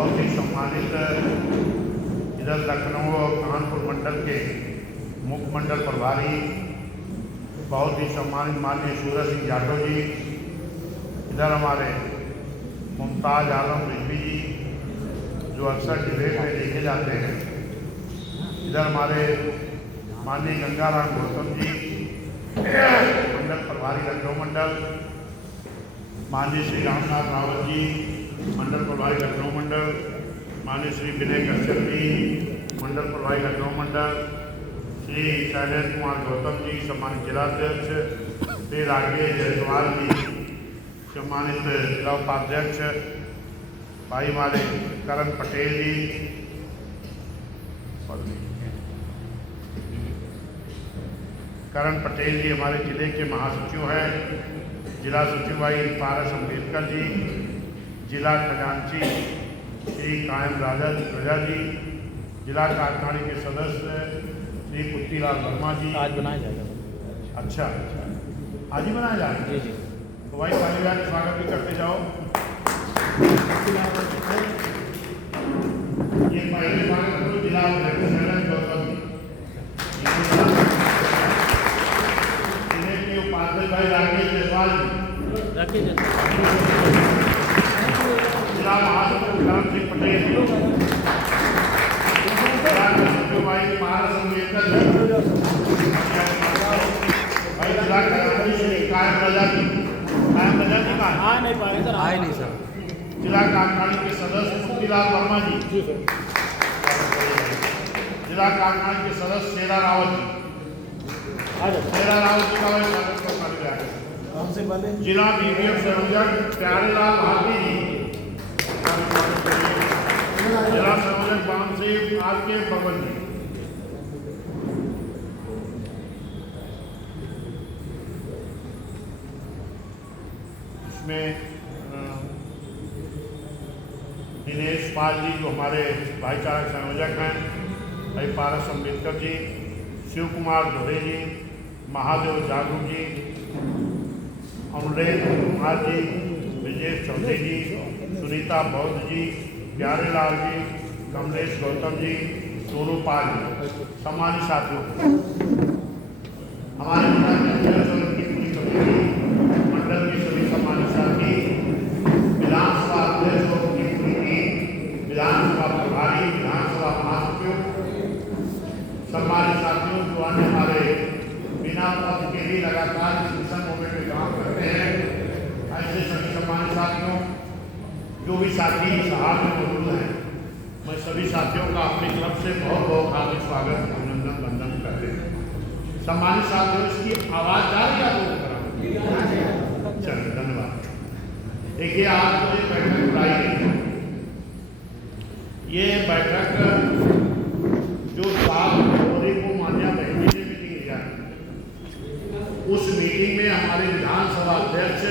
बहुत ही सम्मानित इधर लखनऊ और कानपुर मंडल के मुख्य मंडल प्रभारी बहुत ही सम्मानित माननीय सूरज सिंह यादव जी, इधर हमारे मुमताज़ आलम रिजवी जी जो अक्सर डिबेट में देखे जाते हैं, इधर हमारे माननीय गंगाराम गौतम जी मंडल प्रभारी लखनऊ मंडल, माननीय श्री रामनाथ रावत जी मंडल प्रभारी लखनऊ मंडल, माननीय श्री विनय कश्यप जी मंडल प्रभारी लखनऊ मंडल, श्री शैलेंद्र कुमार गौतम जी सम्मानित जिलाध्यक्ष, श्री राकेश जायसवाल जी सम्मानित जिला उपाध्यक्ष, भाई हमारे करण पटेल जी, करण पटेल जी हमारे जिले के महासचिव हैं, जिला सचिव भाई पारस अम्बेडकर जी, जिला खजांची श्री कायम राजा जी, जिला कार्यकारिणी के सदस्य श्री कुट्टीलाल वर्मा जी। आज बनाया जाएगा। अच्छा, आज ही बनाया जाएगा। जी जी। तो भाई तालिबान स्वागत भी करते जाओ। ये पहले स्वागत करो जिला गौतम जिले के उपाध्यक्ष भाई राकेश जायसवाल जी, जिला महासचिव करण सिंह पटेल जी, जिला सचिव भाई पारस अम्बेडकर जी, भाई जिला खजांची श्री कायम राजा जी, कायम राजा जी आ नहीं पाए सर, आए नहीं सर, जिला कार्यकारिणी के सदस्य कुट्टीलाल वर्मा जी, जिला कार्यकारिणी के सदस्य शेरा रावत जी, शेरा रावत जी का मैं स्वागत करता हूं। कौन से वाले? जिला बीपीएफ संयोजक प्यारेलाल भारती जी, जिला संयोजक बामसेव आर के बबन जी, इसमें दिनेश पाल जी जो हमारे भाईचारा संयोजक हैं, भाई पारस अम्बेडकर जी, शिव कुमार धोरे जी, महादेव जागू जी, अमरेश कुमार जी, विजय चौधरी जी, सुनीता बौद्ध जी, प्यारेलाल जी, कमलेश गौतम जी, सोनू पाल जी, सम्मानित साथियों, हमारे मंडल के सभी सम्मानित साथी, विधानसभा अध्यक्ष और उनकी पूरी टीम, विधानसभा प्रभारी, विधानसभा महासचिव, सम्मानित साथियों जो अन्य हमारे बिना पद के लिए लगातार इस मिशन मूवमेंट में काम करते हैं, ऐसे सभी सम्मानित साथियों, जो भी साथी इस हाल में मौजूद हैं, मैं सभी साथियों का अपनी तरफ से बहुत बहुत हार्दिक स्वागत अभिनंदन वंदन करते हैं। सम्मानित साथियों, इसकी आवाज जा रही है आपको? चलिए, धन्यवाद। देखिए, आज जो ये बैठक बुलाई गई, ये बैठक जो 7 फरवरी को मान्या बहनी ने मीटिंग लिया, उस मीटिंग में हमारे विधानसभा अध्यक्ष,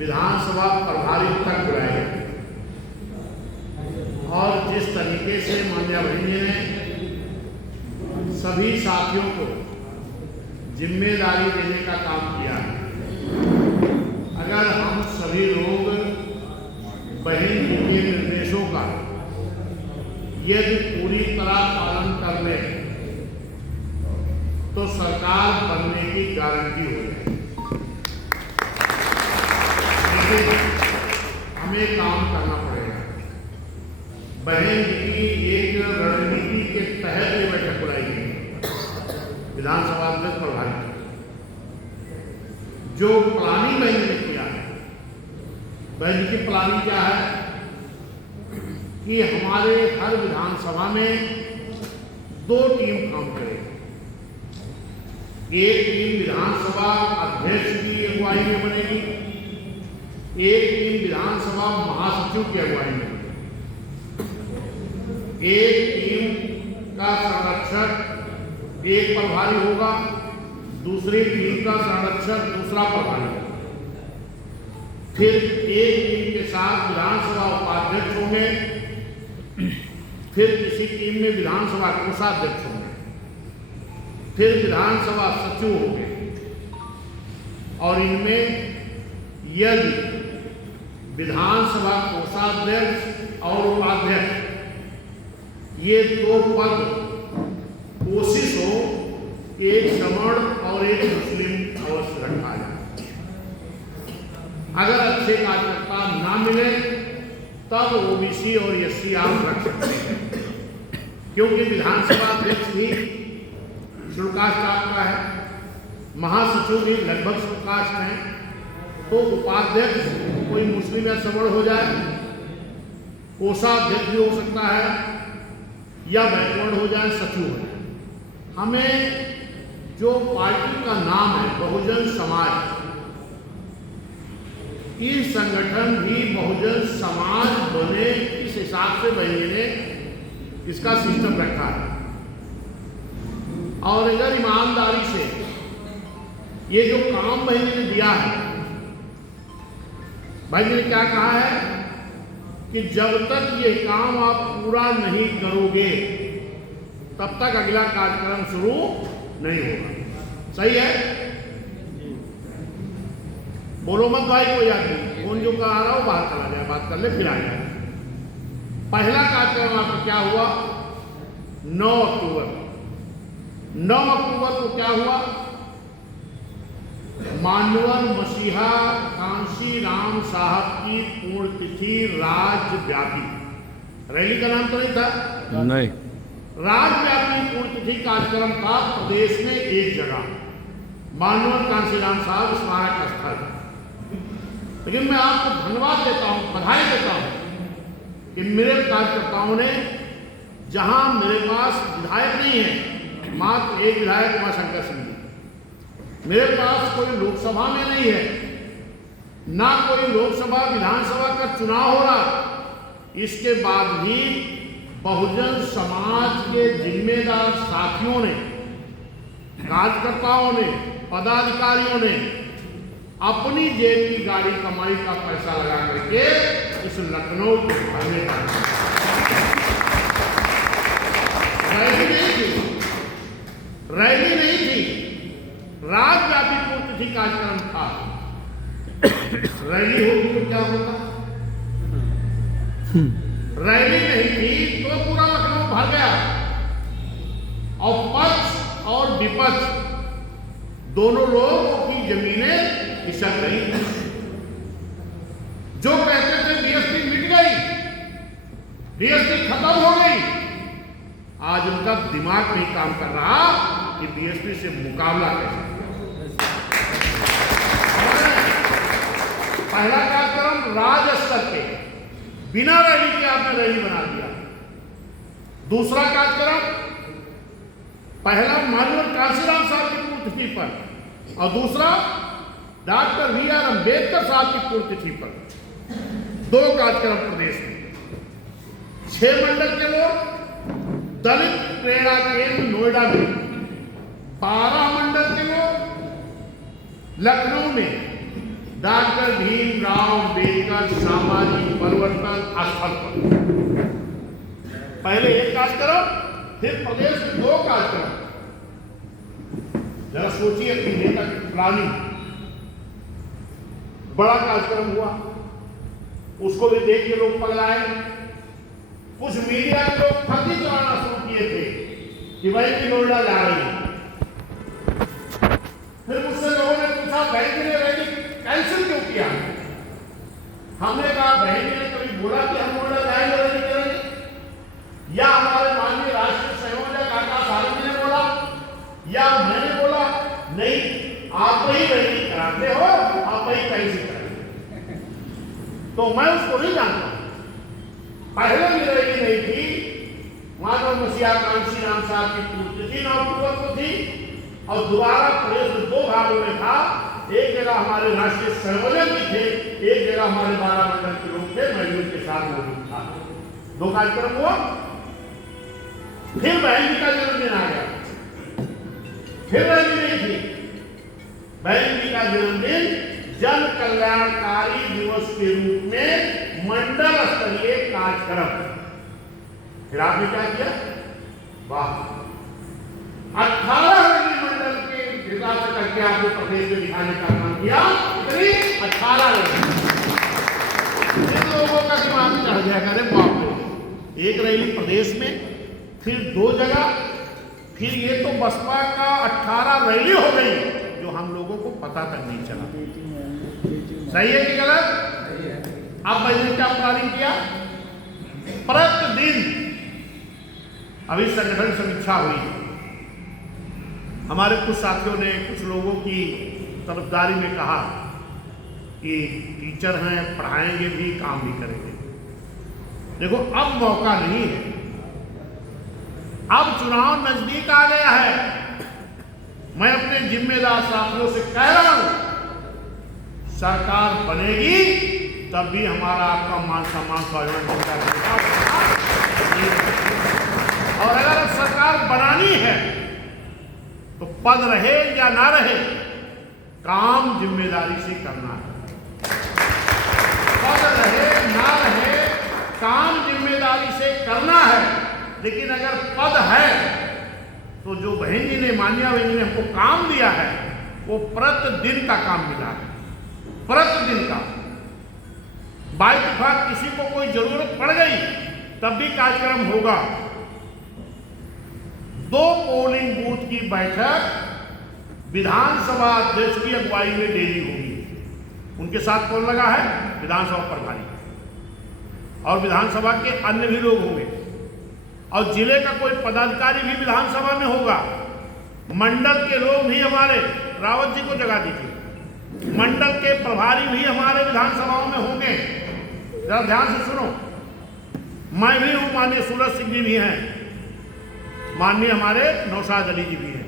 विधानसभा प्रभारी तक बुलाए गए और जिस तरीके से मान्या बहनी ने सभी साथियों को जिम्मेदारी देने का काम किया है, अगर हम सभी लोग बहन के निर्देशों का यदि पूरी तरह पालन कर लें तो सरकार बनने की गारंटी हो जाए। लेकिन हमें काम करना पड़ेगा। बहन की एक रणनीति के तहत ये बैठक बुलाई गई, विधानसभा अध्यक्ष प्रभारी जो प्लानिंग बहन ने किया है। बहन की प्लानिंग क्या है कि हमारे हर विधानसभा में 2 टीम काम करेगी। एक टीम विधानसभा अध्यक्ष की अगुवाई में बनेगी, एक टीम विधानसभा महासचिव की अगुवाई में बनेगी। एक टीम का संरक्षक एक प्रभारी होगा, दूसरी टीम का संरक्षक दूसरा प्रभारी होगा। फिर एक टीम के साथ विधानसभा उपाध्यक्ष होंगे, फिर किसी टीम में विधानसभा कोषाध्यक्ष होंगे, फिर विधानसभा सचिव होंगे और इनमें यदि विधानसभा कोषाध्यक्ष और उपाध्यक्ष, ये दो पद कोशिश हो कि एक सवर्ण और एक मुस्लिम अवश्य रखा जाए। अगर अच्छे कार्यकर्ता ना मिले तब ओबीसी और एससी आप रख सकते हैं, क्योंकि विधानसभा अध्यक्ष भी शेड्यूल कास्ट आपका है, महासचिव भी लगभग शेड्यूल कास्ट है, तो उपाध्यक्ष कोई मुस्लिम या सवर्ण हो जाए, कोषाध्यक्ष भी हो सकता है, या बैकवर्ड हो जाए, सचिव हो जाए। हमें जो पार्टी का नाम है बहुजन समाज, ये संगठन भी बहुजन समाज बने इस हिसाब से भाई ने इसका सिस्टम रखा है। और अगर ईमानदारी से ये जो काम भाई ने दिया है, भाई ने क्या कहा है कि जब तक ये काम आप पूरा नहीं करोगे तब तक अगला कार्यक्रम शुरू नहीं होगा। सही है? बोलो मत भाई, कोई आदमी फोन जो करा रहा हो बाहर चला जाए, बात कर ले फिर आ जाए। पहला कार्यक्रम आपका क्या हुआ? 9 अक्टूबर। 9 अक्टूबर को क्या हुआ? मानवर मसीहा कांशी राम साहब की पुण्यतिथि राज्यव्यापी, रैली का नाम तो नहीं था? नहीं। राज्यव्यापी पुण्यतिथि कार्यक्रम था प्रदेश में एक जगह, मानवर कांशी राम साहब स्मारक स्थल। लेकिन मैं आपको धन्यवाद देता हूं, बधाई देता हूं कि मेरे कार्यकर्ताओं ने, जहां मेरे पास विधायक नहीं है, मात्र एक विधायक उमाशंकर सिंह, मेरे पास कोई लोकसभा में नहीं है, ना कोई लोकसभा विधानसभा का चुनाव हो रहा, इसके बाद भी बहुजन समाज के जिम्मेदार साथियों ने, कार्यकर्ताओं ने, पदाधिकारियों ने अपनी जेब की गाड़ी कमाई का पैसा लगा करके इस लखनऊ के भरने का रैली नहीं थी, राज्यव्यापी पुण्यतिथि कार्यक्रम था। रैली होगी तो क्या होता? रैली नहीं थी तो पूरा लखनऊ भर गया, और पक्ष और विपक्ष दोनों लोगों की जमीनें खिसक गई। जो कहते थे बीएसपी मिट गई, बीएसपी खत्म हो गई, आज उनका दिमाग नहीं काम कर रहा कि बीएसपी से मुकाबला कैसे। पहला कार्यक्रम राज्य स्तर के बिना रैली के आपने रैली बना दिया। दूसरा कार्यक्रम, पहला मानवर कांशीराम साहब की पुण्यतिथि पर, और दूसरा डॉक्टर BR अम्बेडकर साहब की पुण्यतिथि पर। 2 कार्यक्रम प्रदेश में। 6 मंडल के लोग दलित प्रेरणा केंद्र नोएडा में, 12 मंडल के लोग लखनऊ में डॉक्टर भीमराव अम्बेडकर सामाजिक परिवर्तन स्थल पर। पहले एक कार्यक्रम, फिर प्रदेश में 2 कार्यक्रम। जरा सोचिए कि नेता की प्लानिंग। बड़ा कार्यक्रम हुआ, उसको भी देख के लोग पगलाए। कुछ मीडिया के लोग फर्जी चलाना शुरू किए थे कि भाई की नोएडा जा रही है। फिर मुझसे लोगों ने पूछा बहन जी ने रैली कैंसिल क्यों किया? हमने कहा बहन जी ने कभी बोला कि हम नोएडा जाएंगे रैली करेंगे, या हमारे माननीय राष्ट्रीय संयोजक आकाश आनंद ने बोला, या मैंने बोला? नहीं, आप ही रैली कराते हो, आप ही कैंसिल करेंगे। तो मैं उसको नहीं जानता। पहले भी रैली नहीं थी, मानव मसीहा कांशी राम साहब की पुण्यतिथि 9 अक्टूबर को थी, और दोबारा प्रदेश में 2 भागों में था। एक जगह हमारे राष्ट्रीय संयोजक भी थे, एक जगह हमारे 12 मंडल के लोग थे, मैं उनके साथ मौजूद था। 2 कार्यक्रम हुआ। फिर बहन जी का जन्मदिन आ गया, फिर रैली नहीं थी। बहन जी का जन्मदिन जन कल्याणकारी दिवस के रूप में मंडल स्तरीय कार्यक्रम। फिर आपने क्या किया? वाह, 18 रैली मंडल के हिसाब से करके आपने प्रदेश में दिखाने का काम किया। इतनी 18 रैली लोगों का दिमाग चढ़ गया, करे बाप एक रैली प्रदेश में, फिर 2 जगह, फिर ये तो बसपा का 18 रैली हो गई जो हम लोगों को पता तक नहीं चला। सही है कि गलत? अब मैंने क्या प्लानिंग किया? प्रतिदिन अभी संगठन समीक्षा हुई, हमारे कुछ साथियों ने कुछ लोगों की तरफदारी में कहा कि टीचर हैं, पढ़ाएंगे भी, काम भी करेंगे। देखो अब मौका नहीं है, अब चुनाव नजदीक आ गया है। मैं अपने जिम्मेदार साथियों से कह रहा हूं, सरकार बनेगी तब भी हमारा आपका मान सम्मान स्वाभिमान और अगर अब सरकार बनानी है तो पद रहे या ना रहे, काम जिम्मेदारी से करना है। पद रहे ना रहे, काम जिम्मेदारी से करना है। लेकिन अगर पद है तो जो बहन जी ने, मान्या बहन जी ने हमको काम दिया है, वो प्रतिदिन का काम मिला है, प्रतिदिन का। बाइतफाक किसी को कोई जरूरत पड़ गई तब भी कार्यक्रम होगा। 2 पोलिंग बूथ की बैठक विधानसभा अध्यक्ष की अगुवाई में डेली होगी। उनके साथ कौन लगा है? विधानसभा प्रभारी और विधानसभा के अन्य भी लोग होंगे, और जिले का कोई पदाधिकारी भी विधानसभा में होगा। मंडल के लोग भी हमारे, रावत जी को जगा दीजिए, मंडल के प्रभारी भी हमारे विधानसभाओं में होंगे। जरा ध्यान से सुनो, मैं भी हूं, माननीय सूरज सिंह जी भी हैं, माननीय हमारे नौशाद अली जी भी हैं।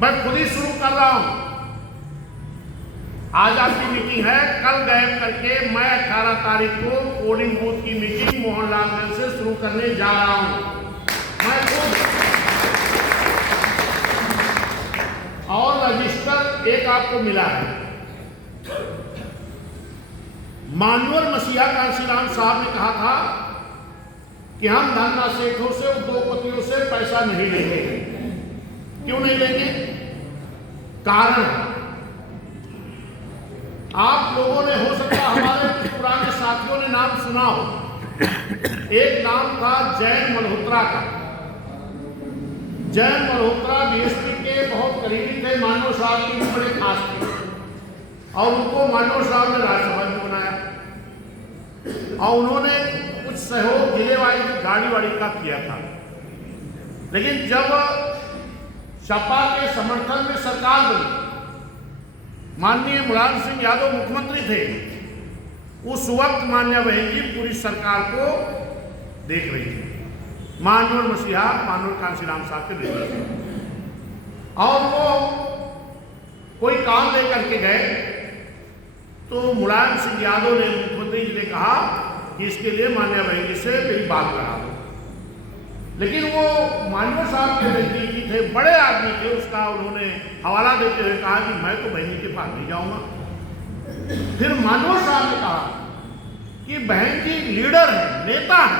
मैं खुद ही शुरू कर रहा हूं। आज आपकी मीटिंग है, कल गायब करके मैं 18 तारीख को पोलिंग बूथ की मीटिंग मोहनलालगंज से शुरू करने जा रहा हूं, मैं खुद। और रजिस्टर एक आपको मिला है। मानवर मसीहा कांशीराम साहब ने कहा था कि हम धन्ना सेठों से, उद्योगपतियों से पैसा नहीं लेंगे। क्यों नहीं लेंगे? कारण आप लोगों ने, हो सकता हमारे पुराने साथियों ने नाम सुना हो। एक नाम था जैन मल्होत्रा का। जैन मल्होत्रा बीएसपी के बहुत करीबी थे, मानव साहब की बड़े खास थे, और उनको मानव साहब ने राज्यसभा में बनाया, और उन्होंने कुछ सहयोग जिले वाली गाड़ी वाड़ी का किया था। लेकिन जब सपा के समर्थन में सरकार बनी, माननीय मुलायम सिंह यादव मुख्यमंत्री थे, उस वक्त मान्या बहन जी पूरी सरकार को देख रही थी। मानवर मसीहा, मानवर कांशीराम साहब के बेटे थे, और वो कोई काम लेकर के गए तो मुलायम सिंह यादव ने, मुख्यमंत्री जी ने कहा कि इसके लिए मान्या बहन जी से मेरी बात करा दो। लेकिन वो मानवर साहब के नजदीकी थे, बड़े आदमी थे, उसका उन्होंने हवाला देते हुए कहा कि मैं तो बहन जी के पास नहीं जाऊंगा। फिर मानवर साहब ने कहा कि बहन जी लीडर है, नेता है,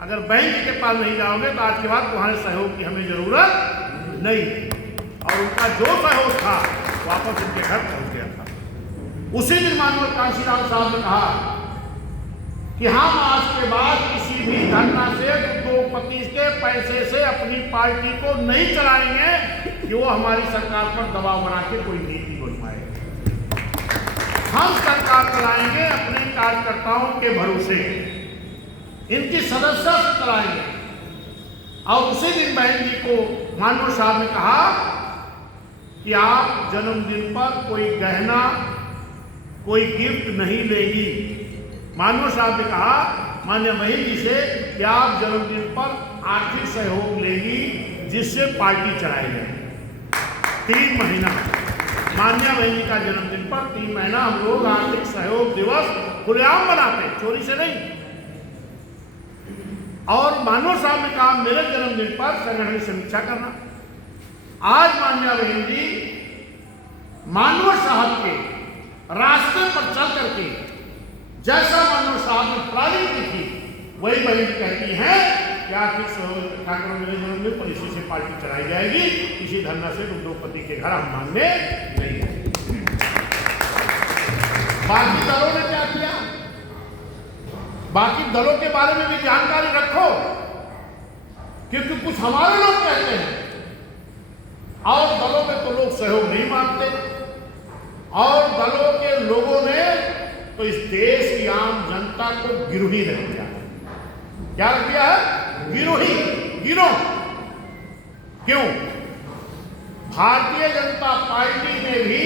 अगर बहन जी के पास नहीं जाओगे तो आज के बाद तुम्हारे सहयोग की हमें जरूरत नहीं। और उनका जो सहयोग था वापस उनके घर पहुंच गया था। उसी दिन मानवर कांशीराम साहब ने कहा कि हम आज के बाद किसी भी धन्ना से, उद्योगपति के पैसे से अपनी पार्टी को नहीं चलाएंगे कि वो हमारी सरकार पर दबाव बना के कोई नीति बनवाए। हम सरकार चलाएंगे अपने कार्यकर्ताओं के भरोसे, इनकी सदस्यता से चलाएंगे। और उसी दिन बहन जी को मानव साहब ने कहा कि आप जन्मदिन पर कोई गहना, कोई गिफ्ट नहीं लेगी। मानव साहब ने कहा मान्य बहन जी से कि आप जन्मदिन पर आर्थिक सहयोग लेगी जिससे पार्टी चलाई जाए। 3 महीना मान्या बहन जी का जन्मदिन पर 3 महीना हम लोग आर्थिक सहयोग दिवस खुलेआम बनाते, चोरी से नहीं। और मानव साहब ने कहा मेरे जन्मदिन पर संगठन की समीक्षा करना। आज मान्या बहन जी मानव साहब के रास्ते पर चल करके जैसा मानव साहब ने प्लानिंग की थी, वही बहन कहती है कि आर्थिक सहयोग कार्यक्रम मेरे जन्मदिन पर इसी से पार्टी चलाई जाएगी, किसी धन्ना से उद्योगपति के घर हम मांगने नहीं। बाकी दलों ने क्या किया? बाकी दलों के बारे में भी जानकारी रखो, क्योंकि कुछ हमारे लोग कहते हैं और दलों में तो लोग सहयोग नहीं मांगते, और दलों के लोगों ने तो इस देश की आम जनता को गिरोही रख दिया है। क्या रख दिया है? गिरोही, गिरोह। क्यों? भारतीय जनता पार्टी ने भी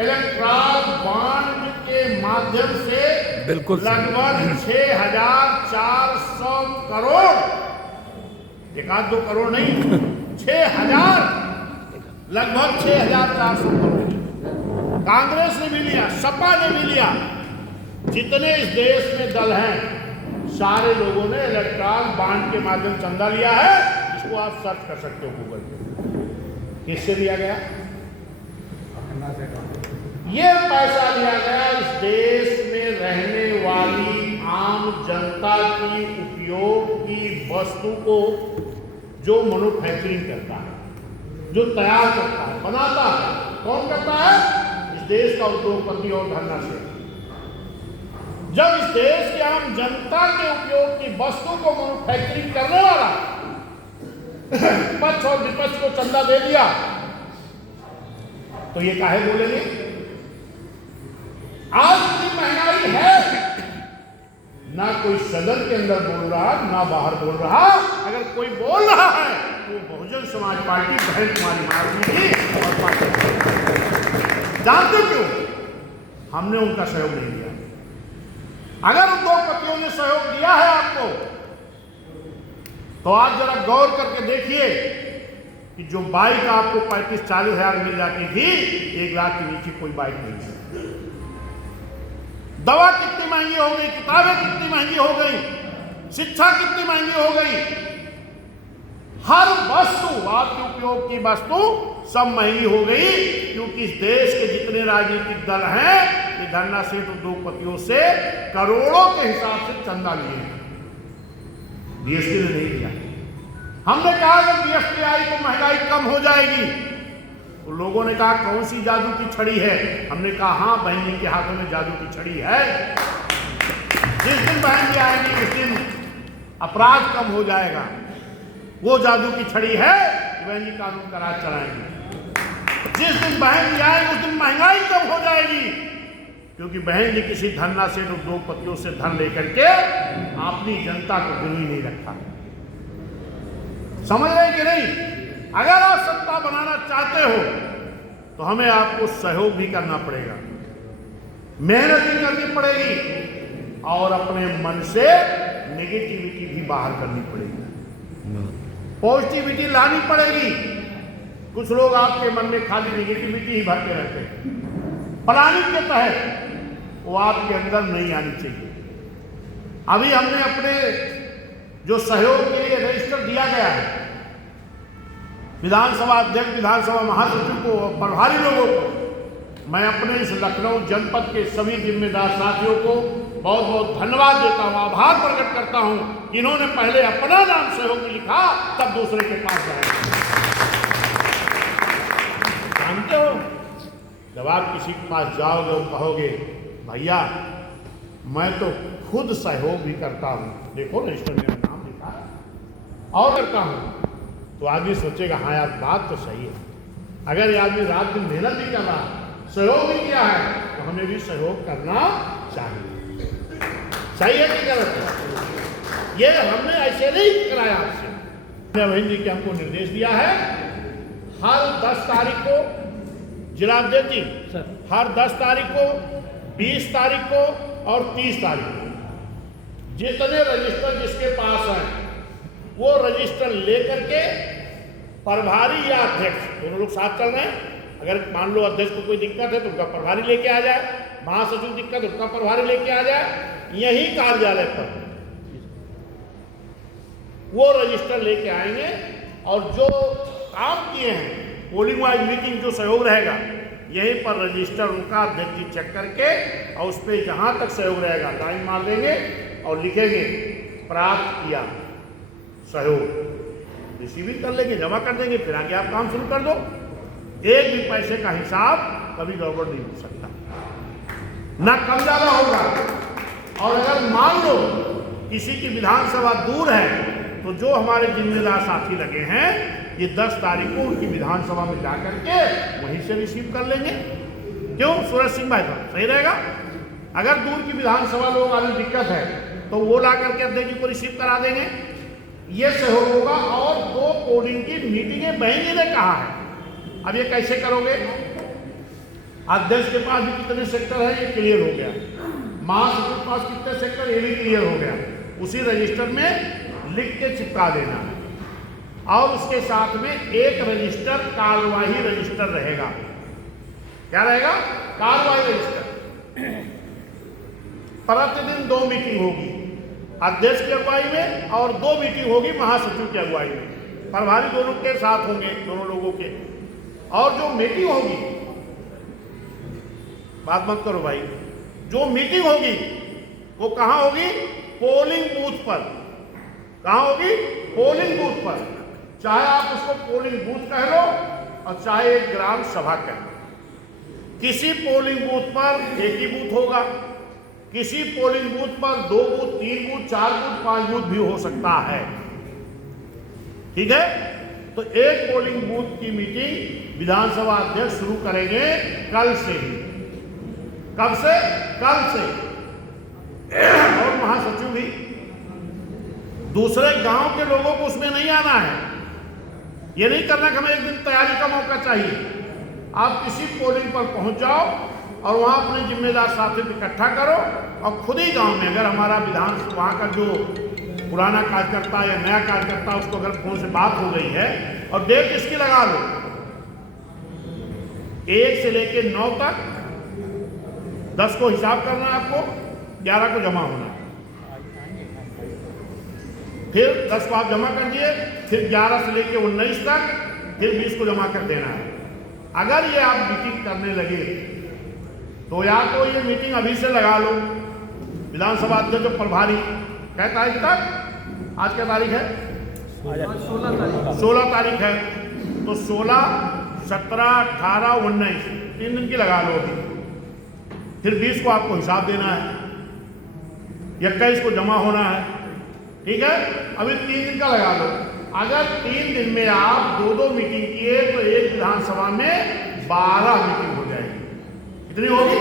इलेक्ट्रॉल बॉन्ड के माध्यम से बिल्कुल लगभग 6,400 करोड़, एक आध दो करोड़ नहीं, 6,000, लगभग 6,400 करोड़ कांग्रेस ने भी लिया, सपा ने भी लिया। जितने इस देश में दल हैं सारे लोगों ने इलेक्ट्रॉल बॉन्ड के माध्यम से चंदा लिया है। इसको आप सर्च कर सकते हो गूगल पे। किससे लिया गया? ये पैसा लिया गया इस देश में रहने वाली आम जनता की उपयोग की वस्तु को, जो मैन्युफैक्चरिंग करता है, जो तैयार करता है, बनाता है। कौन करता है? इस देश का उद्योगपति और धरना से। जब इस देश की आम जनता के उपयोग की वस्तु को मैन्युफैक्चरिंग करने वाला पक्ष और विपक्ष को चंदा दे दिया, तो ये काहे बोलेंगे? आज की महंगाई है, ना कोई सदन के अंदर बोल रहा, ना बाहर बोल रहा। अगर कोई बोल रहा है तो बहुजन समाज पार्टी बहन तुम्हारी मारनी थी और पार्टी। जानते क्यों? हमने उनका सहयोग नहीं दिया। अगर उद्योगपतियों ने सहयोग दिया है आपको, तो आप जरा गौर करके देखिए कि जो बाइक आपको 35-40 हजार मिल जाती थी, 1 लाख के नीचे कोई बाइक नहीं है। दवा कितनी महंगी हो गई, किताबें कितनी महंगी हो गई, शिक्षा कितनी महंगी हो गई। हर वस्तु, आपके उपयोग की वस्तु सब महंगी हो गई, क्योंकि इस देश के जितने राजनीतिक दल हैं, ये धरना सेठ उद्योगपतियों से करोड़ों के हिसाब से चंदा लिए हैं। जीएसटी ने नहीं दिया। हमने कहा कि जीएसटी आई तो महंगाई कम हो जाएगी, तो लोगों ने कहा कौन सी जादू की छड़ी है? हमने कहा हाँ, बहन जी के हाथों में जादू की छड़ी है। जिस दिन बहन जी आएंगी उस दिन अपराध कम हो जाएगा। वो जादू की छड़ी है कि बहन जी कानून का राज चलाएंगे। जिस दिन बहन जी आएंगे उस दिन महंगाई कम हो जाएगी, क्योंकि बहन जी किसी धरना सेठ उद्योगपतियों से धन लेकर के अपनी जनता को गिरवी नहीं रखा। समझ रहे कि नहीं? अगर आप सत्ता बनाना चाहते हो तो हमें आपको सहयोग भी करना पड़ेगा, मेहनत भी करनी पड़ेगी, और अपने मन से नेगेटिविटी भी बाहर करनी पड़ेगी, पॉजिटिविटी लानी पड़ेगी। कुछ लोग आपके मन में खाली नेगेटिविटी ही भरते रहते हैं। प्लानिंग के तहत वो आपके अंदर नहीं आनी चाहिए। अभी हमने अपने जो सहयोग के लिए रजिस्टर दिया गया है, विधानसभा अध्यक्ष, विधानसभा महासचिव को, प्रभारी लोगों को, मैं अपने इस लखनऊ जनपद के सभी जिम्मेदार साथियों को बहुत बहुत धन्यवाद देता हूं, आभार प्रकट करता हूं कि इन्होंने पहले अपना नाम सहयोग में लिखा, तब दूसरे के पास जाए। जानते हो, जब आप किसी के पास जाओगे और कहोगे भैया मैं तो खुद सहयोग भी करता हूं, देखो रजिस्टर में मेरा नाम लिखा है और करता हूं, तो आदमी सोचेगा हाँ यार बात तो सही है। अगर ये आदमी रात दिन मेहनत भी कर रहा, सहयोग भी किया है, तो हमें भी सहयोग करना चाहिए। सही है कि गलत है? ये हमने ऐसे नहीं कराया आपसे। बहन जी के हमको निर्देश दिया है, हर 10 तारीख को जिलाध्यक्ष जी, हर 10 तारीख को, 20 तारीख को और 30 तारीख को जितने रजिस्टर जिसके पास हैं वो रजिस्टर लेकर के प्रभारी या अध्यक्ष, दोनों लोग साथ चल रहे हैं। अगर मान लो अध्यक्ष को कोई दिक्कत है तो उनका प्रभारी लेके आ जाए, महासचिव दिक्कत है उनका प्रभारी लेके आ जाए। यही कार्यालय पर वो रजिस्टर लेके आएंगे और जो काम किए हैं, पोलिंग वाइज मीटिंग जो सहयोग रहेगा, यहीं पर रजिस्टर उनका अध्यक्ष जी चेक करके और उस पर जहां तक सहयोग रहेगा लाइन मार देंगे और लिखेंगे प्राप्त किया सहयोग, रिसीव भी कर लेंगे, जमा कर देंगे, फिर आगे आप काम शुरू कर दो। एक भी पैसे का हिसाब कभी गड़बड़ नहीं हो सकता, ना कम ज्यादा होगा। और अगर मान लो किसी की विधानसभा दूर है तो जो हमारे जिम्मेदार साथी लगे हैं ये 10 तारीख को उनकी विधानसभा में जाकर के वहीं से रिसीव कर लेंगे। क्यों सूरज सिंह भाई साहब सही रहेगा? अगर दूर की विधानसभा लोग वाली दिक्कत है तो वो ला करके अध्यक्ष जी को रिसीव करा देंगे, ये सहयोग होगा। और 2 पोलिंग की मीटिंगें बहन ने कहा है। अब ये कैसे करोगे? अध्यक्ष के पास भी कितने सेक्टर है ये क्लियर हो गया, महासचिव के पास कितने सेक्टर ये भी क्लियर हो गया। उसी रजिस्टर में लिख के चिपका देना है और उसके साथ में एक रजिस्टर कार्यवाही रजिस्टर रहेगा। क्या रहेगा? कार्यवाही रजिस्टर। प्रतिदिन 2 मीटिंग होगी अध्यक्ष की अगुवाई में और 2 मीटिंग होगी महासचिव की अगुवाई में। प्रभारी दोनों के साथ होंगे, दोनों लोगों के। और जो मीटिंग होगी, बात मत करो भाई, जो मीटिंग होगी वो कहां होगी? पोलिंग बूथ पर। कहां होगी? पोलिंग बूथ पर। चाहे आप उसको पोलिंग बूथ कह लो और चाहे एक ग्राम सभा कह लो। किसी पोलिंग बूथ पर एक ही बूथ होगा, किसी पोलिंग बूथ पर 2 बूथ, 3 बूथ, 4 बूथ, 5 बूथ भी हो सकता है। ठीक है? तो एक पोलिंग बूथ की मीटिंग विधानसभा अध्यक्ष शुरू करेंगे कल से ही। कब से? कल से। और महासचिव भी। दूसरे गांव के लोगों को उसमें नहीं आना है। ये नहीं करना कि हमें एक दिन तैयारी का मौका चाहिए। आप किसी पोलिंग पर पहुंच जाओ और वहां अपने जिम्मेदार साथी को इकट्ठा करो और खुद ही गांव में अगर हमारा विधान वहां का जो पुराना कार्यकर्ता या नया कार्यकर्ता उसको अगर फोन से बात हो गई है और डेट इसकी लगा लो 1 से लेके 9 तक 10 को हिसाब करना है आपको, 11 को जमा होना है। फिर 10 को आप जमा कर दिए, फिर 11 से लेके 19 तक, फिर 20 को जमा कर देना है। अगर ये आप मीटिंग करने लगे तो या तो ये मीटिंग अभी से लगा लो। विधानसभा अध्यक्ष प्रभारी क्या तारीख तक? आज क्या तारीख है? 16 तारीख है। तो 16, 17, 18, 19 3 दिन की लगा लो अभी। फिर 20 को आपको हिसाब देना है, 21 को जमा होना है। ठीक है? अभी 3 दिन का लगा लो। अगर 3 दिन में आप 2-2 मीटिंग किए तो एक विधानसभा में 12 मीटिंग हो जाएगी। कितनी होगी?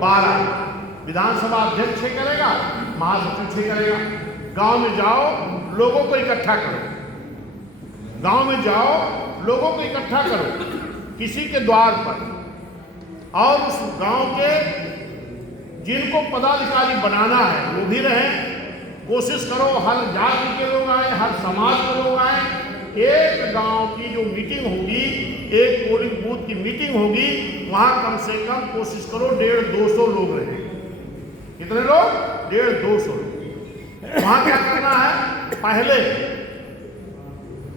12। विधानसभा अध्यक्ष से करेगा, महासचिव से करेगा। गांव में जाओ, लोगों को इकट्ठा करो। गांव में जाओ, लोगों को इकट्ठा करो किसी के द्वार पर, और उस गांव के जिनको पदाधिकारी बनाना है वो भी रहें। कोशिश करो हर जाति के लोग आए, हर समाज के लोग आए। एक गांव की जो मीटिंग होगी, एक पोलिंग बूथ की मीटिंग होगी, वहां कम से कम कोशिश करो 150-200 लोग रहे। कितने लोग? 150-200 लोग। वहां क्या करना है? पहले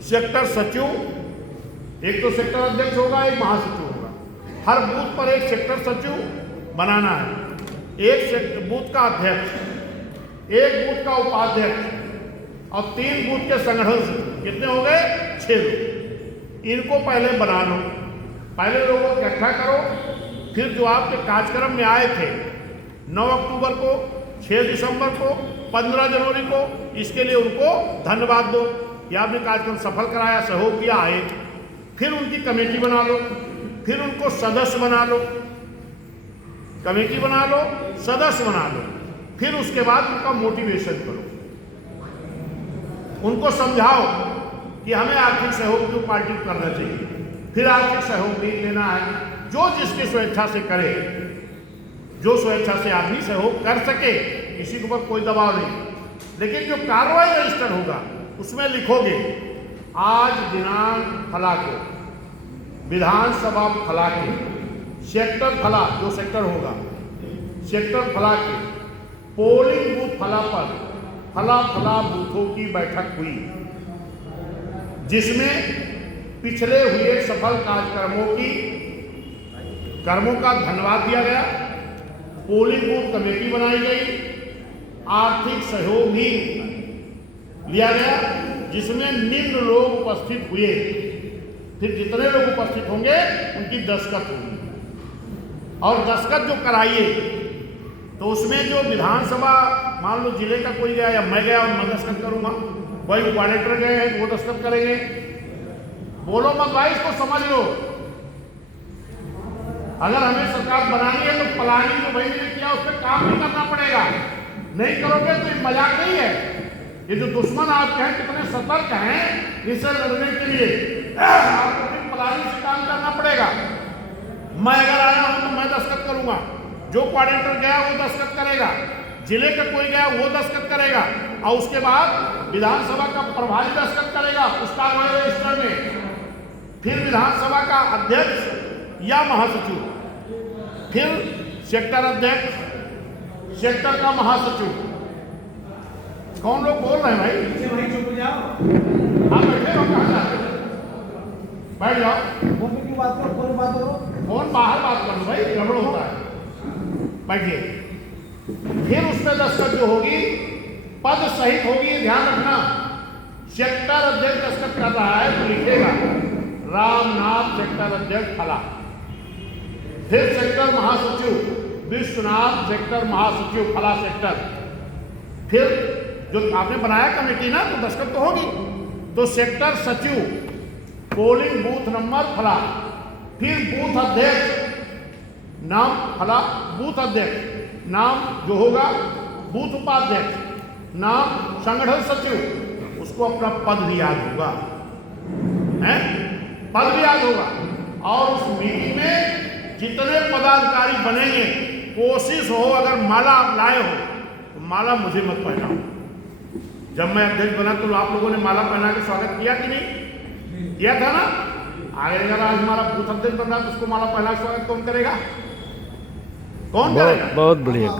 सेक्टर सचिव, एक तो सेक्टर अध्यक्ष होगा, एक महासचिव होगा। हर बूथ पर एक सेक्टर सचिव बनाना है, एक बूथ का अध्यक्ष, एक बूथ का उपाध्यक्ष और 3 बूथ के संगठन सचिव। कितने हो गए? 6 लोग। इनको पहले बना लो, पहले लोगों को इकट्ठा करो। फिर जो आपके कार्यक्रम में आए थे 9 अक्टूबर को, 6 दिसंबर को, 15 जनवरी को, इसके लिए उनको धन्यवाद दो कि आपने कार्यक्रम सफल कराया, सहयोग किया, आए। फिर उनकी कमेटी बना लो, फिर उनको सदस्य बना लो, कमेटी बना लो, सदस्य बना लो। फिर उसके बाद उनका मोटिवेशन करो, उनको समझाओ कि हमें आर्थिक सहयोग जो पार्टी को करना चाहिए। फिर आर्थिक सहयोग नहीं लेना है, जो जिसकी स्वेच्छा से करे, जो स्वेच्छा से आदमी सहयोग कर सके, किसी के ऊपर कोई दबाव नहीं। लेकिन जो कार्रवाई रजिस्टर होगा उसमें लिखोगे आज दिनांक फला को विधानसभा फला के सेक्टर फला, जो सेक्टर होगा सेक्टर फला के पोलिंग बूथ फला पर फला फला बूथों की बैठक हुई, जिसमें पिछले हुए सफल कर्मों का धन्यवाद दिया गया। पोलिंग बूथ कमेटी बनाई गई, आर्थिक सहयोग भी लिया गया, जिसमें निम्न लोग उपस्थित हुए। फिर जितने लोग उपस्थित होंगे उनकी दस्तखत होगी, और दस्तखत जो कराइए तो उसमें जो विधानसभा, मान लो जिले का कोई गया या मैं गया और मैं दस्तखत करूंगा, वही कोऑर्डिनेटर गए हैं वो दस्तखत करेंगे। बोलो मत भाई, इसको समझ लो। अगर हमें सरकार बनानी है तो प्लानिंग जो भाई ने किया उस पर काम भी करना पड़ेगा। नहीं करोगे तो ये मजाक नहीं है। ये जो दुश्मन आपके हैं कितने सतर्क हैं इसे लड़ने के लिए, आपको फिर प्लानिंग से काम करना पड़ेगा। मैं अगर आया हूं तो मैं दस्तखत करूंगा, जो कोऑर्डिनेटर गया वो दस्तखत करेगा, जिले का कोई गया वो दस्तखत करेगा, और उसके बाद विधानसभा का प्रभारी दस्तखत करेगा उसका रजिस्टर में, फिर विधानसभा का अध्यक्ष या महासचिव, फिर सेक्टर अध्यक्ष, सेक्टर का महासचिव। कौन लोग बोल रहे हैं भाई? भाई चुप हो जाओ। आप बैठे हो, कहाँ जाते हो? बैठ जाओ। फोन पे क्यों बात करो, फोन पे बात करो। फोन बाहर बात कर लो भाई, गड़बड़ होता है। बैठिए। फिर उसमें दस्तखत जो होगी पद सहित होगी, ध्यान रखना। सेक्टर अध्यक्ष दस्तखत कर रहा है तो लिखेगा रामनाथ सेक्टर अध्यक्ष फला, फिर सेक्टर महासचिव विश्वनाथ सेक्टर महासचिव फला सेक्टर, फिर जो आपने बनाया कमेटी ना तो दस्तखत तो होगी, तो सेक्टर सचिव पोलिंग बूथ नंबर फला, फिर बूथ अध्यक्ष नाम फला, बूथ अध्यक्ष नाम जो होगा, बूथ उपाध्यक्ष नाम, संगठन सचिव, उसको अपना पद भी याद होगा, है पद भी याद होगा। और उस मीटिंग में जितने पदाधिकारी बनेंगे, कोशिश हो अगर माला आप लाए हो तो माला मुझे मत पहनाओ। जब मैं अध्यक्ष बना तो आप लोगों ने माला पहना के स्वागत किया कि नहीं? किया था ना? आगे अगर आज हमारा बूथ अध्यक्ष बन रहा तो उसको माला पहना स्वागत कौन करेगा? कौन करेगा? बहुत बढ़िया।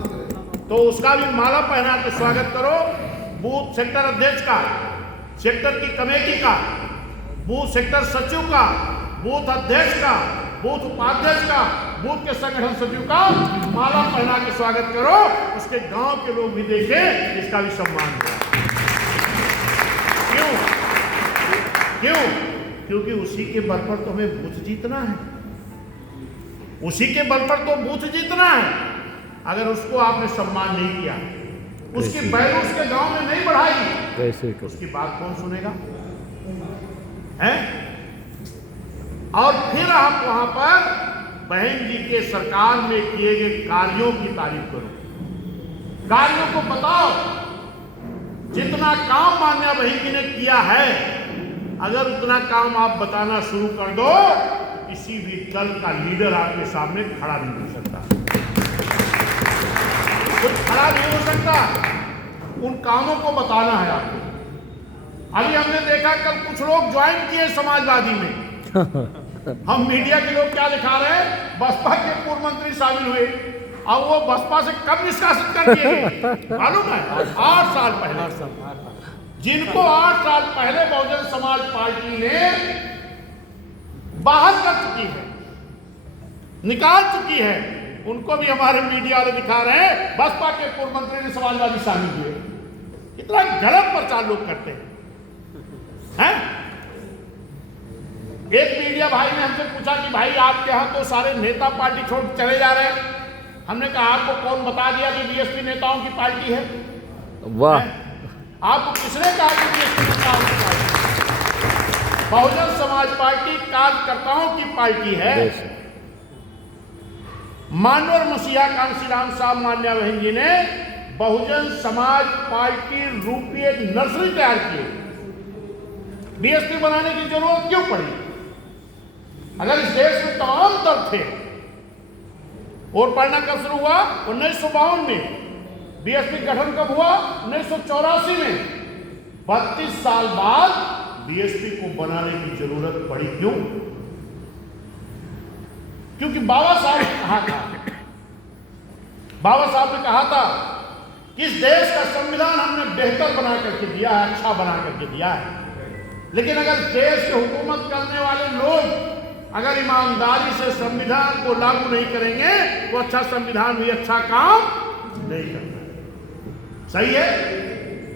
तो उसका भी माला पहना के स्वागत करो। बूथ सेक्टर अध्यक्ष का, सेक्टर की कमेटी का, बूथ सेक्टर सचिव का, बूथ अध्यक्ष का, बूथ उपाध्यक्ष का, बूथ के संगठन सचिव का माला पहना के स्वागत करो। उसके गांव के लोग भी देखें, इसका भी सम्मान करो। क्यों? क्यों? क्योंकि उसी के बल पर तो हमें बूथ जीतना है, उसी के बल पर तो बूथ जीतना है। अगर उसको आपने सम्मान नहीं किया, उसकी वैल्यू उसके गांव में नहीं बढ़ाई, तो उसकी बात कौन सुनेगा? हैं? और फिर आप वहां पर बहन जी के सरकार में किए गए कार्यों की तारीफ करो, कार्यों को बताओ। जितना काम मान्या बहन जी ने किया है, अगर उतना काम आप बताना शुरू कर दो, किसी भी दल का लीडर आपके सामने खड़ा नहीं हो सकता, कुछ खड़ा नहीं हो सकता। उन कामों को बताना है आपको। अभी हमने देखा कल कुछ लोग ज्वाइन किए समाजवादी में। हम मीडिया के लोग क्या दिखा रहे हैं? बसपा के पूर्व मंत्री शामिल हुए, और वो बसपा से कब निष्कासित कर दिए गए मालूम है? 8 साल पहले। जिनको 8 साल पहले बहुजन समाज पार्टी ने बाहर कर चुकी है, निकाल चुकी है, उनको भी हमारे मीडिया वाले दिखा रहे हैं बसपा के पूर्व मंत्री ने समाजवादी शामिल हुए। इतना गलत प्रचार लोग करते हैं। एक मीडिया भाई ने हमसे पूछा कि भाई आपके यहां तो सारे नेता पार्टी छोड़ चले जा रहे हैं। हमने कहा आपको कौन बता दिया कि बीएसपी नेताओं की पार्टी है? वाह, आपको किसने कहा कि बीएसपी नेताओं की पार्टी? बहुजन समाज पार्टी कार्यकर्ताओं की पार्टी है। मानवर मसीहा कांशीराम साहब मान्या बहन जी ने बहुजन समाज पार्टी रूपी एक नर्सरी तैयार की। बीएसपी बनाने की जरूरत क्यों पड़ी? अगर इस देश में तमाम दल थे। और पढ़ना कब शुरू हुआ? 1952 में। बीएसपी गठन कब हुआ? 1984 में। 32 साल बाद बीएसपी को बनाने की जरूरत पड़ी। क्यों? क्योंकि बाबा साहब ने कहा था, बाबा साहब ने कहा था कि इस देश का संविधान हमने बेहतर बना करके दिया है, अच्छा बना करके दिया है, लेकिन अगर देश की हुकूमत करने वाले लोग अगर ईमानदारी से संविधान को लागू नहीं करेंगे तो अच्छा संविधान भी अच्छा काम नहीं करता। सही है?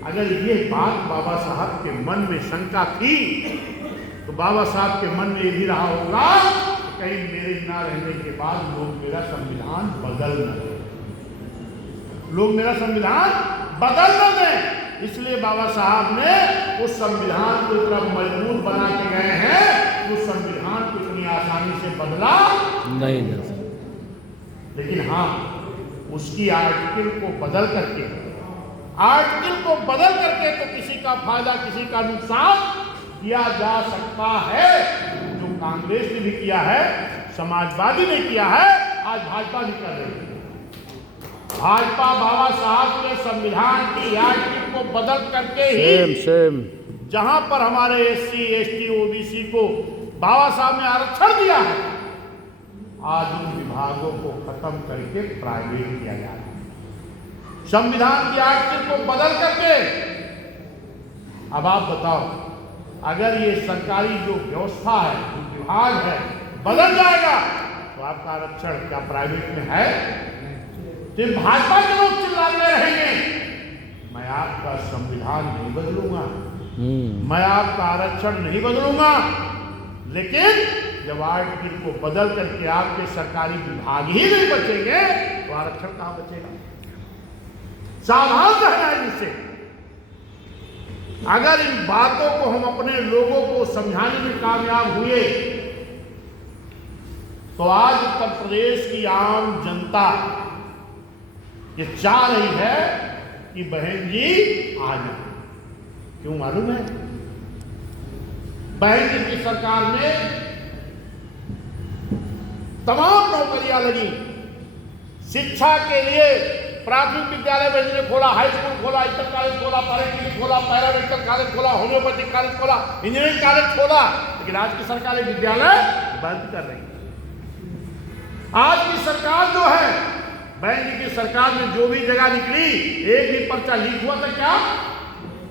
अगर ये बात बाबा साहब के मन में शंका थी तो बाबा साहब के मन में ये भी रहा होगा कहीं मेरे ना रहने के बाद लोग मेरा संविधान बदल न दें। लोग मेरा संविधान बदल न दें। इसलिए बाबा साहब ने उस संविधान को इतना मजबूत बना के गए हैं, उस संविधान को इतनी आसानी से बदला नहीं जा सकता। लेकिन हाँ, उसकी आर्टिकल को बदल करके तो किसी का फायदा किसी का नुकसान किया जा सकता है। जो कांग्रेस ने भी किया है, समाजवादी ने किया है, आज भाजपा भी कर रही है। भाजपा बाबा साहब ने संविधान की आर्टिकल को बदल करके ही सेम जहां पर हमारे SC ST OBC को बाबा साहब ने आरक्षण दिया है, आज उन विभागों को खत्म करके प्राइवेट किया जा रहा है। संविधान की आर्टिकल को बदल करके अब आप बताओ, अगर ये सरकारी जो व्यवस्था है, जो विभाग है, बदल जाएगा तो आपका आरक्षण क्या प्राइवेट में है? तो भाजपा के लोग चिल्लाते रहेंगे, मैं आपका संविधान नहीं बदलूंगा, मैं आपका आरक्षण नहीं बदलूंगा। लेकिन जब आर्टिकल को बदल करके आपके सरकारी विभाग ही नहीं बचेंगे तो आरक्षण कहां बचेगा? सावधान रहना है इनसे। अगर इन बातों को हम अपने लोगों को समझाने में कामयाब हुए तो आज उत्तर प्रदेश की आम जनता ये चाह रही है कि बहन जी आ जाए। क्यों मालूम है? बहन जी की सरकार में तमाम नौकरियां लगी। शिक्षा के लिए प्राथमिक विद्यालय बहन ने खोला, हाई स्कूल खोला, इंटर कॉलेज खोला, पॉलिटेक्निक खोला, पैरामेडिकल कॉलेज खोला, होम्योपैथिक कॉलेज खोला, इंजीनियरिंग कॉलेज खोला। लेकिन आज की सरकार विद्यालय बंद कर रही है। आज की सरकार जो है, बहन जी की सरकार में जो भी जगह निकली, एक भी पर्चा लीक हुआ था क्या?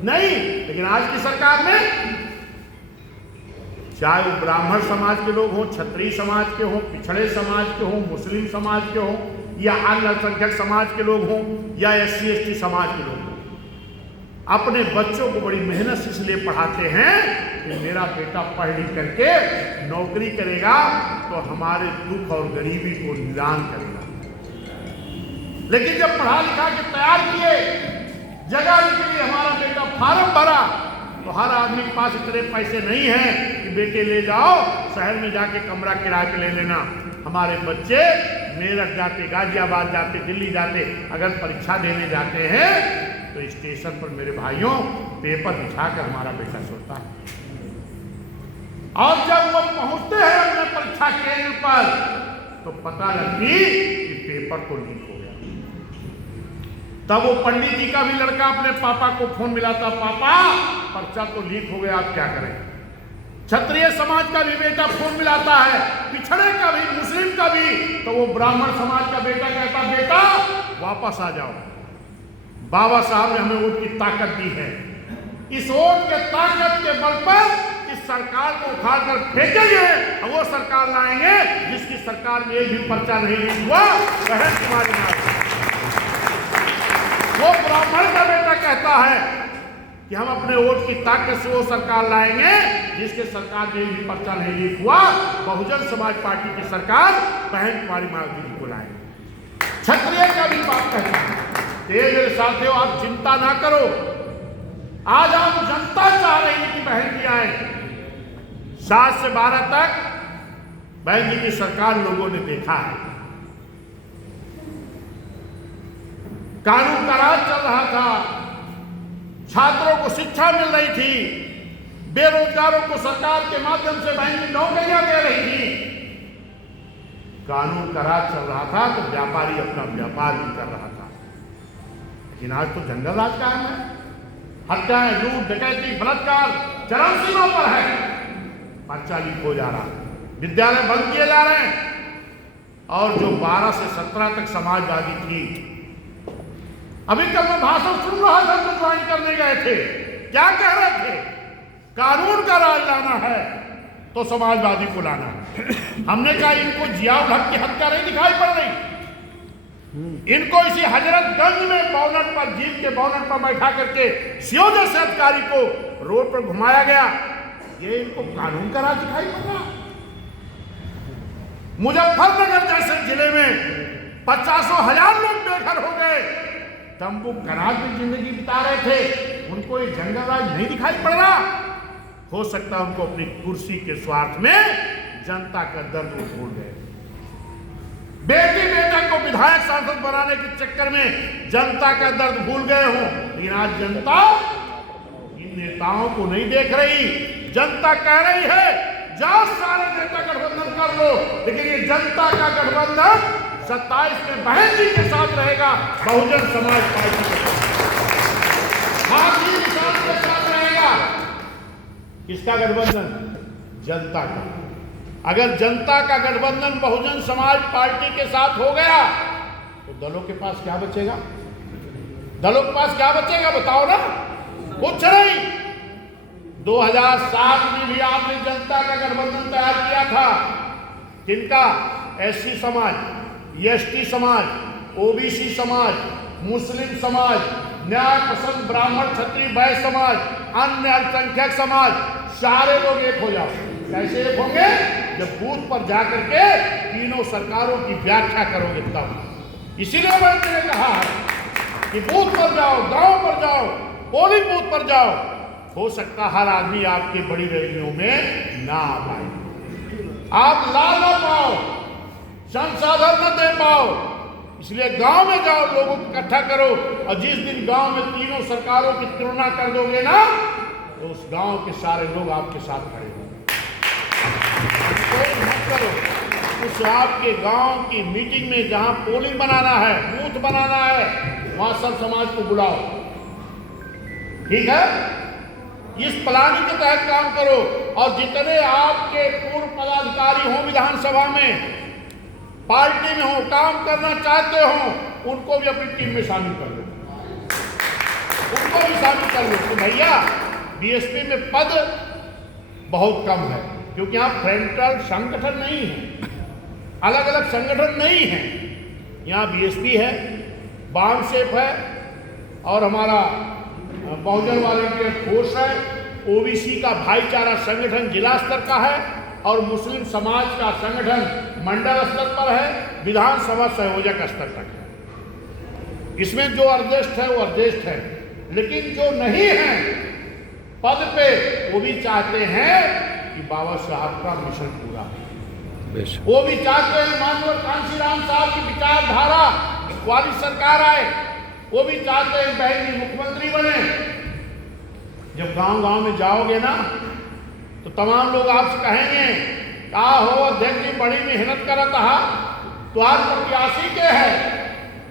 नहीं। लेकिन आज की सरकार में चाहे वो ब्राह्मण समाज के लोग हों, क्षत्रिय समाज के हों, पिछड़े समाज के हों, मुस्लिम समाज के हों, या अन्य अल्पसंख्यक समाज के लोग हों, या SC ST समाज के लोग हों, अपने बच्चों को बड़ी मेहनत से इसलिए पढ़ाते हैं कि मेरा बेटा पढ़ लिख करके नौकरी करेगा तो हमारे दुख और गरीबी को निदान करेगा। लेकिन जब पढ़ा लिखा के तैयार किए, जगह के लिए हमारा बेटा फार्म भरा, तो हर आदमी के पास इतने पैसे नहीं हैं कि बेटे ले जाओ शहर में जाके कमरा किराए पे ले लेना। हमारे बच्चे मेरठ जाते, गाजियाबाद जाते, दिल्ली जाते, अगर परीक्षा देने जाते हैं तो स्टेशन पर मेरे भाइयों पेपर बिछाकर हमारा बेटा सोता है। और जब वो पहुंचते हैं अपने परीक्षा केंद्र पर तो पता लगती कि पेपर तो लीक हो गया। तब वो पंडित जी का भी लड़का अपने पापा को फोन मिलाता, पापा पर्चा तो लीक हो गया, आप क्या करें? क्षत्रिय समाज का भी बेटा फोन मिलाता है, पिछड़े का भी, मुस्लिम का भी, तो वो ब्राह्मण समाज का बेटा कहता, बेटा वापस आ जाओ, बाबा साहब ने हमें वोट की ताकत दी है, इस वोट के ताकत के बल पर इस सरकार को उखाड़ कर फेंकेंगे और वो सरकार लाएंगे जिसकी सरकार में एक भी पर्चा नहीं लीक हुआ। बहन तुम्हारी मां, वो ब्राह्मण का बेटा कहता है कि हम अपने वोट की ताकत से वो सरकार लाएंगे जिसके सरकार में भी पर्चा नहीं लीक हुआ। बहुजन समाज पार्टी की सरकार बहन कुमारी मायावती को लाएंगे। क्षत्रिय का भी बात कहता है। मेरे साथियों, आप चिंता ना करो, आज हम जनता चाह रही है कि बहन जी आए। 7 से 12 तक बहन जी की सरकार लोगों ने देखा है। कानून का राज चल रहा था, छात्रों को शिक्षा मिल रही थी, बेरोजगारों को सरकार के माध्यम से बहन जी नौकरियां दे रही थी। कानून का राज चल रहा था तो व्यापारी अपना व्यापार भी कर रहा था। लेकिन आज तो जंगल राज कायम है, हत्याएं, लूट, डकैती, बलात्कार चरम सीमा पर है। पर्चा लीक हो जा रहा है, विद्यालय बंद किए जा रहे हैं। और जो 12 से 17 तक समाजवादी थी, अभी कल मैं भाषण सुन रहा था, तो ज्वाइन करने गए थे, क्या कह रहे थे? कानून का राज लाना है तो समाजवादी को लाना है। हमने कहा इनको जियाउल हक की हत्या नहीं दिखाई पड़ रही, इनको इसी हजरतगंज में बोनट पर, जीप के बोनट पर बैठा करके सीओ जैसे अधिकारी को रोड पर घुमाया गया, ये इनको कानून का राज दिखाई पड़ रहा। मुजफ्फरनगर जैसे जिले में 50,000 लोग बेघर हो गए, तंबू कनात में जिंदगी बिता रहे थे, उनको ये जंगलराज नहीं दिखाई पड़ रहा? हो सकता है उनको अपनी कुर्सी के स्वार्थ में जनता का दर्द वो भूल गए। बेटी बेटा को विधायक सांसद बनाने के चक्कर में जनता का दर्द भूल गए हो। लेकिन आज जनता इन नेताओं को नहीं देख रही। जनता कह रही है जाओ सारे नेता गठबंधन कर लो, लेकिन ये जनता का गठबंधन 27 में बहन जी के साथ रहेगा, बहुजन समाज पार्टी के साथ, हाथी निशान के साथ रहेगा। किसका गठबंधन? जनता का। अगर जनता का गठबंधन बहुजन समाज पार्टी के साथ हो गया तो दलों के पास क्या बचेगा? दलों के पास क्या बचेगा बताओ ना? कुछ नहीं। 2007 में भी आपने जनता का गठबंधन तैयार किया था। किनका? एससी समाज, एसटी समाज, ओबीसी समाज, मुस्लिम समाज, न्याय पसंद ब्राह्मण क्षत्रिय वैश्य समाज, अन्य अल्पसंख्यक समाज, सारे लोग एक हो जाओ। कैसे एक होंगे? जब बूथ पर जाकर के तीनों सरकारों की व्याख्या करोगे तब। इसीलिए मैंने कहा है कि बूथ पर जाओ, गांव पर जाओ, पोलिंग बूथ पर जाओ। हो सकता हर आदमी आपकी बड़ी रैलियों में ना आ पाए, आप ला ना पाओ, संसाधन न दे पाओ। इसलिए गांव में जाओ, लोगों को इकट्ठा करो, और जिस दिन गांव में तीनों सरकारों की तुलना कर दोगे ना, तो उस गांव के सारे लोग आपके साथ खड़े होंगे। कोई मत करो, उस आपके गांव की मीटिंग में जहां पोलिंग बनाना है, बूथ बनाना है, वहां सब समाज को बुलाओ। ठीक है? इस प्लानिंग के तहत काम करो, और जितने आपके पूर्व पदाधिकारी हों विधानसभा में, पार्टी में हो, काम करना चाहते हो, उनको भी अपनी टीम में शामिल कर लो, उनको भी शामिल कर लो। तो भैया बीएसपी में पद बहुत कम है, क्योंकि यहाँ फ्रंटल संगठन नहीं है, अलग अलग संगठन नहीं है। यहाँ बीएसपी है, बामसेफ है, और हमारा बहुजन वॉलंटियर फोर्स है, ओबीसी का भाईचारा संगठन जिला स्तर का है, और मुस्लिम समाज का संगठन मंडल स्तर पर है, विधानसभा संयोजक स्तर तक है। इसमें जो अर्जेस्ट है वो अर्जेस्ट है, लेकिन जो नहीं है पद पे, वो भी चाहते हैं कि बाबा साहब का मिशन पूरा हो। वो भी चाहते हैं माननीय कांशीराम साहब की विचारधारा वाली सरकार आए। वो भी चाहते हैं बहन जी मुख्यमंत्री बने। जब गांव गांव में जाओगे ना, तो तमाम लोग आपसे कहेंगे क्या हो अध्यक्ष जी बड़ी मेहनत करत हा, तो आज प्रत्याशी के है?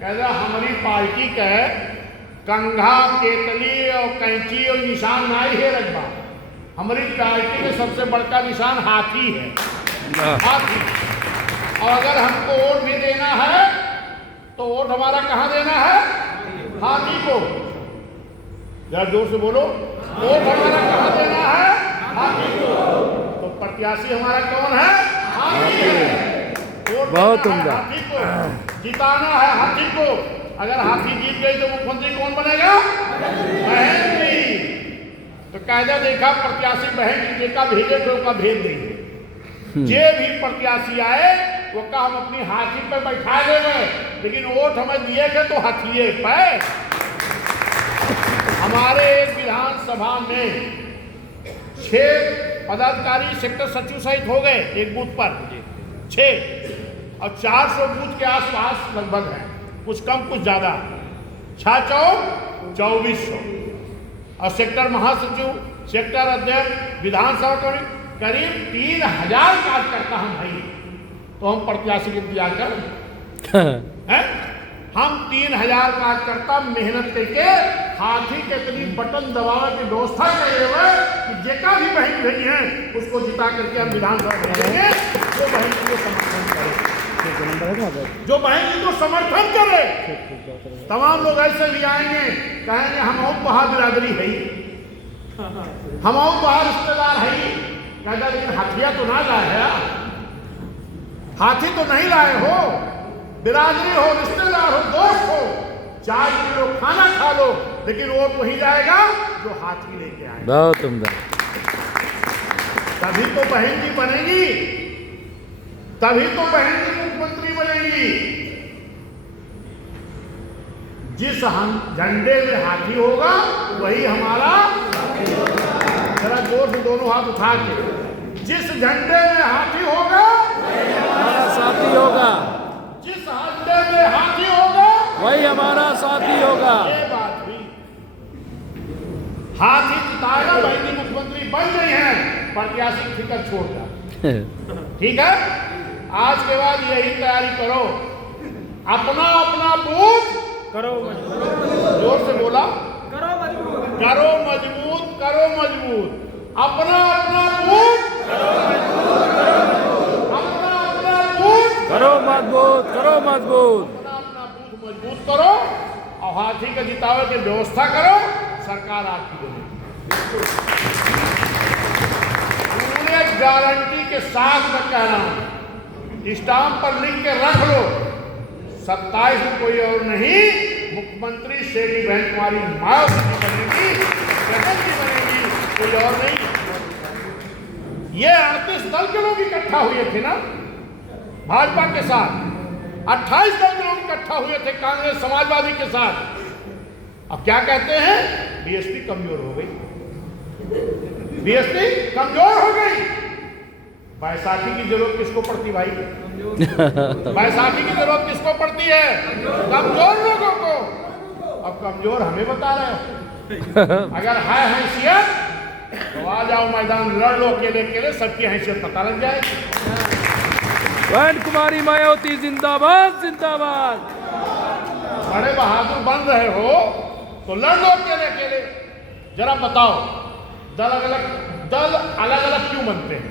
कह हमारी पार्टी के कंघा केतली और कैंची और निशान नहीं है रखबा। हमारी पार्टी में सबसे बड़का निशान हाथी है, हाथी। और अगर हमको वोट भी देना है तो वोट हमारा कहाँ देना है? हाथी को। जरा जोर से बोलो, वोट हमारा कहाँ देना है? हाथी को। तो प्रत्याशी हमारा कौन है? हाथी है। वोट बहुत उम्दा, हाथी को जिताना है, हाथी को। अगर हाथी जीत गई तो मुख्यमंत्री कौन बनेगा? बहन जी। तो कायदा देखा प्रत्याशी बहन जी देखा भेजे तो उसका भेज देंगे। जे भी प्रत्याशी आए वो का हम अपनी हाथी पे बैठा देंगे, लेकिन वोट हमें दिए थे तो हाथिये पे। हमारे एक विधानसभा में 6 पदाधिकारी सेक्टर सचिव सहित हो गए एक बूथ पर, 6 और 400 बूथ के आसपास लगभग है, कुछ कम कुछ ज्यादा, 2400 और सेक्टर महासचिव, सेक्टर अध्यक्ष, विधानसभा करीब 3000 कार्यकर्ता हम भाई। तो हम प्रत्याशी के इंतजार कर हैं? हम 3000 कार्यकर्ता मेहनत करके हाथी के करीब बटन दबावे की व्यवस्था करे हुए कि जेका भी बहन भेजी है उसको जिता करके हम विधानसभा भेजेंगे। जो बहन जी को समर्थन करे, जो बहन जी को समर्थन करे, तमाम लोग ऐसे भी आएंगे, कहेंगे हम और बहा बिरादरी है, हम और बहा रिश्तेदार है। कहता लेकिन हाथिया तो ना लाए है, हाथी तो नहीं लाए हो, बिरादरी हो, रिश्तेदार हो, दोस्त हो, 4 किलो खाना खा लो, लेकिन वोट वही जाएगा जो हाथी लेके आए। बहुत उम्दा। तभी तो बहन जी बनेगी, तभी तो बहन जी मुख्यमंत्री बनेगी। जिस हम झंडे में हाथी होगा वही हमारा, जरा जोर से दोनों हाथ उठा के, जिस झंडे में हाथी होगा हमारा साथी होगा, जिस झंडे में हाथी होगा वही हमारा साथी होगा। ये बात भी हाथी जिताएगा, बहनी मुख्यमंत्री बन गई है, प्रत्याशी फिक्र छोड़ जाए। ठीक है, आज के बाद यही तैयारी करो, अपना अपना बूथ करो जोर से बोला, करो मजबूत, करो मजबूत, करो मजबूत, अपना अपना बूथ, अपना अपना बूथ, करो मजबूत, करो मजबूत। अपना अपना बूथ मजबूत करो और हाथी के जितावे की व्यवस्था करो, सरकार आपकी बनेगी। पूरे गारंटी के साथ मैं कह रहा हूं, स्टाम्प पर लिख के रख लो, 27 में कोई और नहीं, मुख्यमंत्री शेरी बहन कुमारी मायावती बनेगी, जगन जी बनेगी, कोई और नहीं। ये 38 दल के लोग इकट्ठा हुए थे ना भाजपा के साथ, 28 दल के लोग इकट्ठा हुए थे कांग्रेस समाजवादी के साथ। अब क्या कहते हैं, बीएसपी कमजोर हो गई, बीएसपी कमजोर हो गई। बैसाखी की जरूरत किसको पड़ती भाई, बैसाखी की जरूरत किसको पड़ती है, कमजोर लोगों को। अब कमजोर हमें बता रहे हो, अगर है हैसियत तो आ जाओ मैदान, लड़ लो अकेले अकेले, सबकी हैसियत पता लग जाएगी। बहन कुमारी मायावती जिंदाबाद, जिंदाबाद। बड़े बहादुर बन रहे हो तो लड़ लो अकेले अकेले। जरा बताओ, दल अलग अलग क्यों बनते हैं,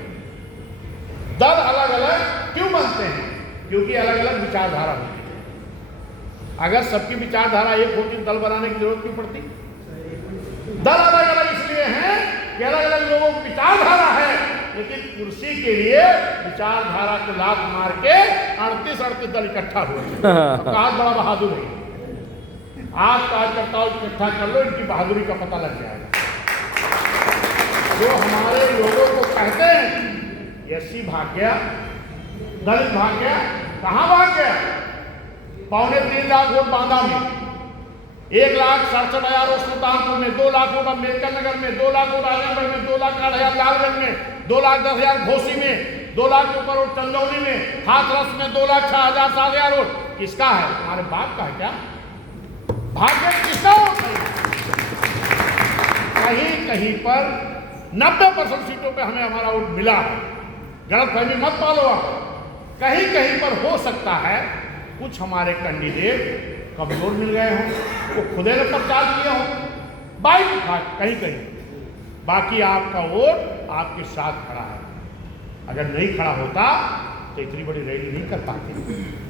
दल अलग अलग क्यों बनते हैं, क्योंकि अलग अलग विचारधारा होती है। अगर सबकी विचारधारा एक होती तो दल बनाने की जरूरत क्यों पड़ती। दल अलग अलग इसलिए हैं कि अलग अलग लोगों की विचारधारा है, लेकिन कुर्सी के लिए विचारधारा को लात मार के 38 दल इकट्ठा हुए। कहा बड़ा बहादुर है, आज कार्यकर्ताओं को इकट्ठा कर लो, इनकी बहादुरी का पता लग जाएगा। जो हमारे लोगों को कहते हैं एससी भाग गया, दलित भाग गया, कहां भाग गया, 2.25 लाख वोट बांदा में, 1,67,000 वोट सुल्तानपुर में, 2 लाख वोट अम्बेडकर नगर में, 2 लाख वोट आजमगढ़ में, 2,08,000 लालगंज में, 2,10,000 घोसी में, 2 लाख के ऊपर वोट चंदौली में, हाथरस में 2,06,000 7,000 वोट किसका है, हमारे बाप का है क्या, भाग्य किसका वोट है। कहीं कहीं पर 90% सीटों पे हमें हमारा वोट मिला है, गलत फहमी मत पालो आप। कहीं कहीं पर हो सकता है कुछ हमारे कैंडिडेट कमजोर मिल गए हों, वो खुदे ने प्रचार किए हों, बाइक कहीं कहीं, बाकी आपका वोट आपके साथ खड़ा है। अगर नहीं खड़ा होता तो इतनी बड़ी रैली नहीं कर पाते।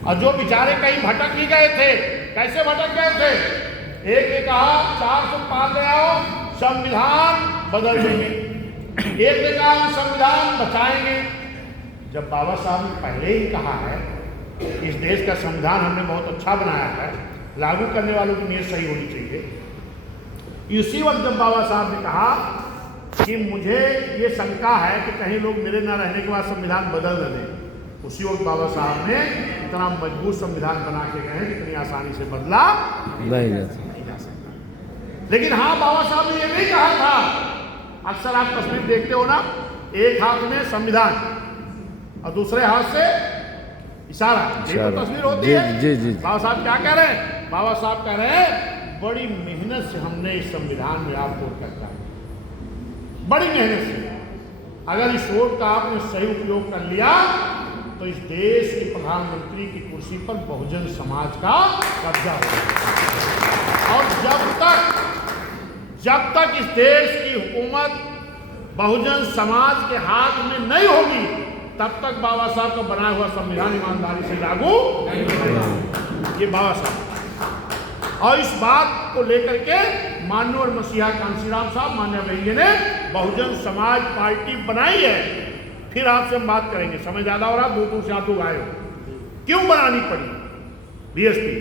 और जो बेचारे कहीं भटक ही गए थे, कैसे भटक गए थे, एक ने कहा 400 पार ले आओ, संविधान बदल देंगे, एक ने कहा हम संविधान बचाएंगे। जब बाबा साहब ने पहले ही कहा है इस देश का संविधान हमने बहुत अच्छा बनाया है, लागू करने वालों की नीयत सही होनी चाहिए। इसी वक्त जब बाबा साहब ने कहा कि मुझे ये शंका है कि कहीं लोग मेरे न रहने के बाद संविधान बदल न दें, उसी वक्त बाबा साहब ने इतना मजबूत संविधान बना के गए जितनी आसानी से बदला नहीं जा सकता। लेकिन हाँ, बाबा साहब ने ये भी कहा था, अक्सर आप तस्वीर देखते हो ना, एक हाथ में संविधान और दूसरे हाथ से इशारा, ये तो तस्वीर होती है। जी जी। बाबा साहब क्या कह रहे हैं, बाबा साहब कह रहे हैं बड़ी मेहनत से हमने इस संविधान में आपको करता है, बड़ी मेहनत से। अगर इस वोट का आपने सही उपयोग कर लिया तो इस देश की प्रधानमंत्री की कुर्सी पर बहुजन समाज का कब्जा होगा। और जब तक इस देश की हुकूमत बहुजन समाज के हाथ में नहीं होगी, तब तक बाबा साहब का बनाया हुआ संविधान ईमानदारी से लागू नहीं होगा। ये बाबा साहब, और इस बात को लेकर के माननीय और मसीहा कांशीराम साहब, माननीय भैया ने बहुजन समाज पार्टी बनाई है। फिर आपसे हम बात करेंगे, समय ज्यादा हो रहा, दूर से आप लोग आए हो, क्यों बनानी पड़ी बीएसपी,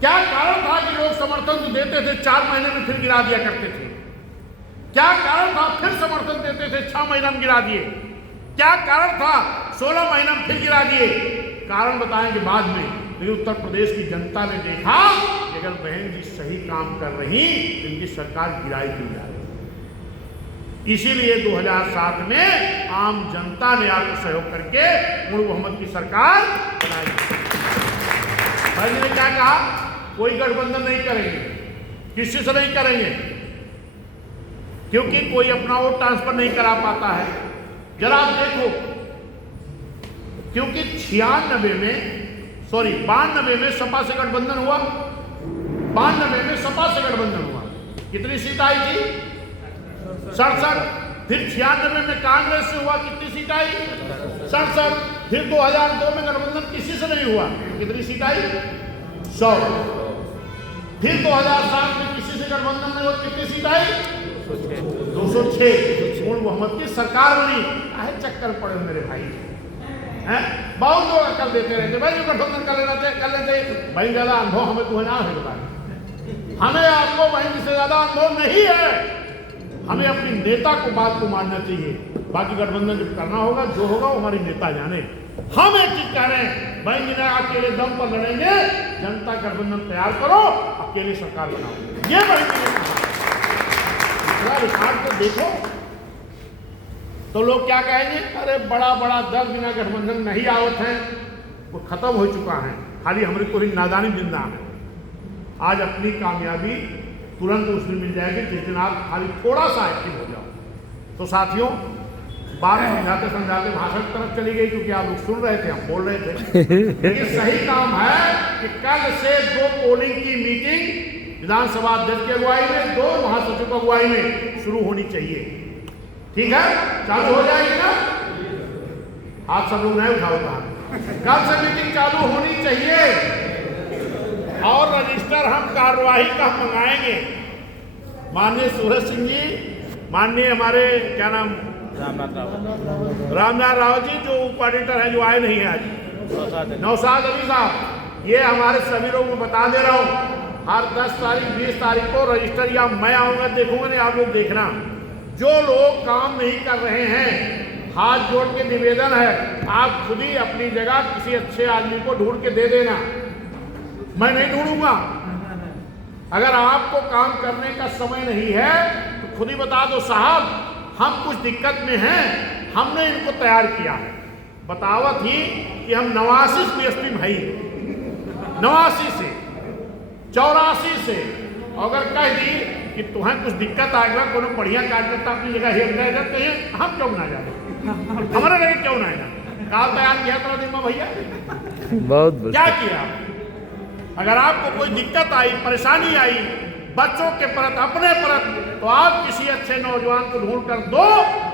क्या कारण था कि लोग समर्थन तो देते थे 4 महीने में फिर गिरा दिया करते थे, क्या कारण था फिर समर्थन देते थे 6 महीना में गिरा दिए, क्या कारण था 16 महीना में फिर गिरा दिए, कारण बताएंगे बाद में। लेकिन उत्तर प्रदेश की जनता ने देखा कि अगर बहन जी सही काम कर रही तो इनकी सरकार गिराई दी जा रही। इसीलिए 2007 में आम जनता ने आपको सहयोग करके नूर मोहम्मद की सरकार बनाई। भाई जी ने क्या कहा, कोई गठबंधन नहीं करेंगे, किसी से नहीं करेंगे, क्योंकि कोई अपना वोट ट्रांसफर नहीं करा पाता है। जरा आप देखो, क्योंकि 92 में सपा से गठबंधन हुआ, 92 में सपा से गठबंधन हुआ, कितनी सीट आई थी? 67। फिर 96 में कांग्रेस से हुआ, कितनी सीट आई? 67। फिर 2002 में गठबंधन किसी से नहीं हुआ, कितनी सीट आई? 100। फिर 2007 में किसी से गठबंधन नहीं हुआ, कितनी सीट आई? 206। नूर मोहम्मद की सरकार बनी। काहे चक्कर पड़े मेरे भाई हैं? बहुत लोग अकल देते रहते, भाई जो गठबंधन कर लेते भाई, ज्यादा अनुभव हमें तुम्हें ना है, हमें आपको भाई से ज्यादा अनुभव नहीं है। हमें अपनी नेता को बात को मानना चाहिए, बाकी गठबंधन जब करना होगा, जो होगा वो हमारी नेता जाने। हम एक चीज कह रहे हैं, भाई जिन्हें अकेले दम पर लड़ेंगे, जनता गठबंधन तैयार करो, अकेले सरकार बनाओ। ये बड़ी रिकॉर्ड को देखो तो लोग क्या कहेंगे, अरे बड़ा बड़ा 10 बिना गठबंधन नहीं आवत है, वो खत्म हो चुका है, खाली हमारी पूरी नादानी जिंदा है। आज अपनी कामयाबी तुरंत उसमें मिल जाएगी जिस दिन आप खाली थोड़ा सा एक्टिव हो जाओ। तो साथियों, बात समझाते समझाते भाषण की तरफ चली गई, क्योंकि आप लोग सुन रहे थे, हम बोल रहे थे। लेकिन सही काम है कि कल से 2 पोलिंग की मीटिंग विधानसभा अध्यक्ष की अगुवाई में, 2 महासचिव की अगुवाई में शुरू होनी चाहिए। ठीक है, चालू हो जाएगी ना? आप सब लोग नहीं उठाओ कहा, कल से मीटिंग चालू होनी चाहिए। और रजिस्टर हम कार्यवाही का मंगाएंगे। माननीय सूरज सिंह जी, माननीय हमारे क्या नाम, रामनाथ राव जी, जो उप ऑडिटर है, जो आए नहीं है आज, नौशाद अली साहब, ये हमारे सभी लोगों को बता दे रहा हूँ, हर 10 तारीख 20 तारीख को रजिस्टर, या मैं आऊँगा देखूंगा, नहीं आप लोग देखना, जो लोग काम नहीं कर रहे हैं, हाथ जोड़ के निवेदन है, आप खुद ही अपनी जगह किसी अच्छे आदमी को ढूंढ के दे देना, मैं नहीं ढूंढूंगा। अगर आपको काम करने का समय नहीं है तो खुद ही बता दो, साहब हम कुछ दिक्कत में हैं, हमने इनको तैयार किया है। बतावत ही कि हम 89 बीएसपी भाई, 89 से 84 से, अगर कह दी कि तुम्हें कुछ दिक्कत आएगा, कोनो बढ़िया कार्यकर्ता अपनी जगह हेर रह जाते हैं, हम क्यों ना जाए, हमारे लगे क्यों ना आएगा। काल तैयार किया था दिमा भैया, बहुत क्या किया? अगर आपको कोई दिक्कत आई, परेशानी आई, बच्चों के परत, अपने परत, तो आप किसी अच्छे नौजवान को ढूंढ कर दो,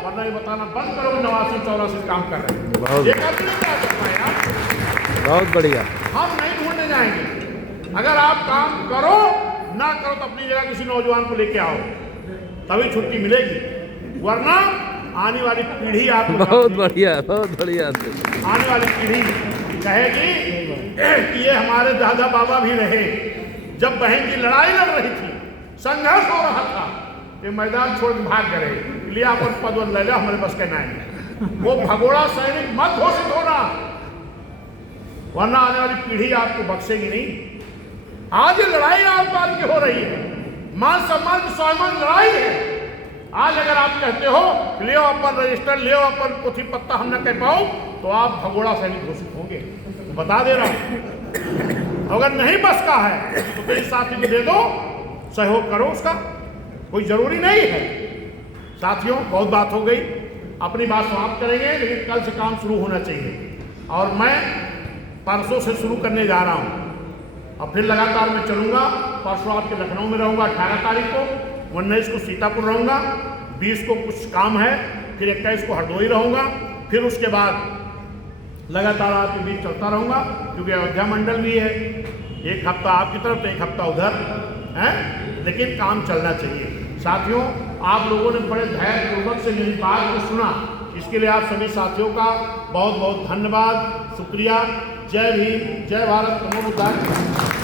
वरना ये बताना बंद करो 89-84 काम कर रहे हैं। ये कर नहीं क्या करना है यार, बहुत बढ़िया। हम नहीं ढूंढने जाएंगे। अगर आप काम करो ना करो तो अपनी जगह किसी नौजवान को लेके आओ, तभी छुट्टी मिलेगी, वरना आने वाली पीढ़ी आपको, बहुत बढ़िया, बहुत बढ़िया, आने वाली पीढ़ी कहेगी कि ये हमारे दादा बाबा भी रहे, जब बहन की लड़ाई लड़ रही थी, संघर्ष हो रहा था, ये मैदान छोड़ के भाग गए, लिए अपन पद ले लो, हमारे पास कहना है। वो भगोड़ा सैनिक मत घोषित होना, वरना आने वाली पीढ़ी आपको बख्शेगी नहीं। आज ये लड़ाई आर पार की हो रही है, मान सम्मान की स्वाभिमान लड़ाई है। आज अगर आप कहते हो ले अपन रजिस्टर, ले अपन पोथी पत्ता, हम न कह पाओ, तो आप भगोड़ा सैनिक घोषित होंगे, तो बता दे रहा हूं। अगर नहीं बस का है तो कई साथी को दे दो, सहयोग करो उसका, कोई जरूरी नहीं है। साथियों, बहुत बात हो गई, अपनी बात समाप्त करेंगे, लेकिन कल से काम शुरू होना चाहिए। और मैं परसों से शुरू करने जा रहा हूं, और फिर लगातार मैं चलूंगा। परसों आपके लखनऊ में रहूंगा 18 तारीख को, 19 को सीतापुर रहूंगा, 20 को कुछ काम है, फिर 21 को हरदोई रहूंगा, फिर उसके बाद लगातार आपके बीच चलता रहूंगा, क्योंकि अयोध्या मंडल भी है, एक हफ्ता आपकी तरफ तो एक हफ्ता उधर है, लेकिन काम चलना चाहिए। साथियों, आप लोगों ने बड़े धैर्यपूर्वक से मेरी बात को सुना, इसके लिए आप सभी साथियों का बहुत बहुत धन्यवाद, शुक्रिया। जय भीम, जय भारत, नमो बुद्धाय।